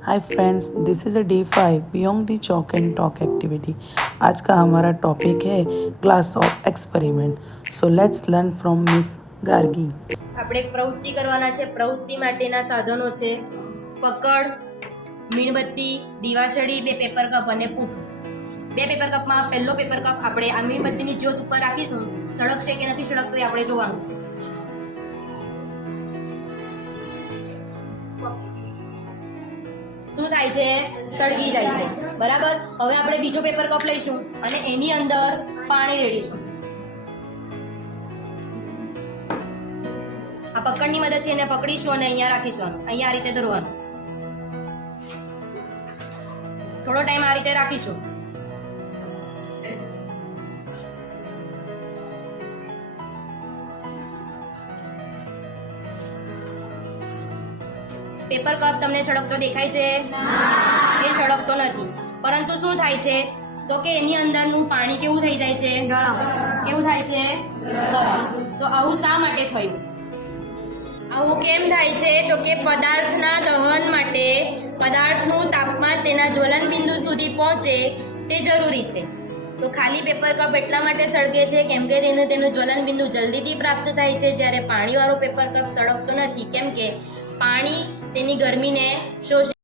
Hi friends, this is a day 5 beyond the chalk and talk activity. आज का हमारा topic है class of experiment. So let's learn from miss Gargi. આપણે એક પ્રવૃત્તિ કરવાના છે। પ્રવૃત્તિ માટેના સાધનો છે પકડ, મીણબત્તી, દીવાસળી, બે પેપર કપ અને પૂઠું। બે પેપર કપમાં પહેલો પેપર કપ આપણે આ મીણબત્તીની જ્યોત ઉપર રાખીશું। સળગશે કે નથી સળગતું એ આપણે જોવાનું છે। શું થાય છે? સળગી જાય છે, બરાબર। હવે આપણે બીજો પેપર કપ લઈશું અને એની અંદર પાણી રેડીશું। આ પકડની મદદથી એને પકડીશું અને અહીંયા રાખીશું। અહીંયા આ રીતે ધરવાનું, થોડો ટાઈમ આ રીતે રાખીશું। પેપર કપ તમને સળગતો દેખાય છે? એ સળગતો નથી, પરંતુ શું થાય છે તો કે એની અંદરનું પાણી કેવું થઈ જાય છે? કેવું થાય છે? ગરમ। તો આવું શા માટે થયું? આવું કેમ થાય છે તો કે પદાર્થના દહન માટે પદાર્થનું તાપમાન તેના જ્વલન બિંદુ સુધી પહોંચે તે જરૂરી છે। તો ખાલી પેપર કપ એટલા માટે સળગે છે કેમ કે તેનું જ્વલન બિંદુ જલ્દીથી પ્રાપ્ત થાય છે, જ્યારે પાણીવાળો પેપર કપ સળગતો નથી કેમ કે પાણી તેની ગરમીને શોષી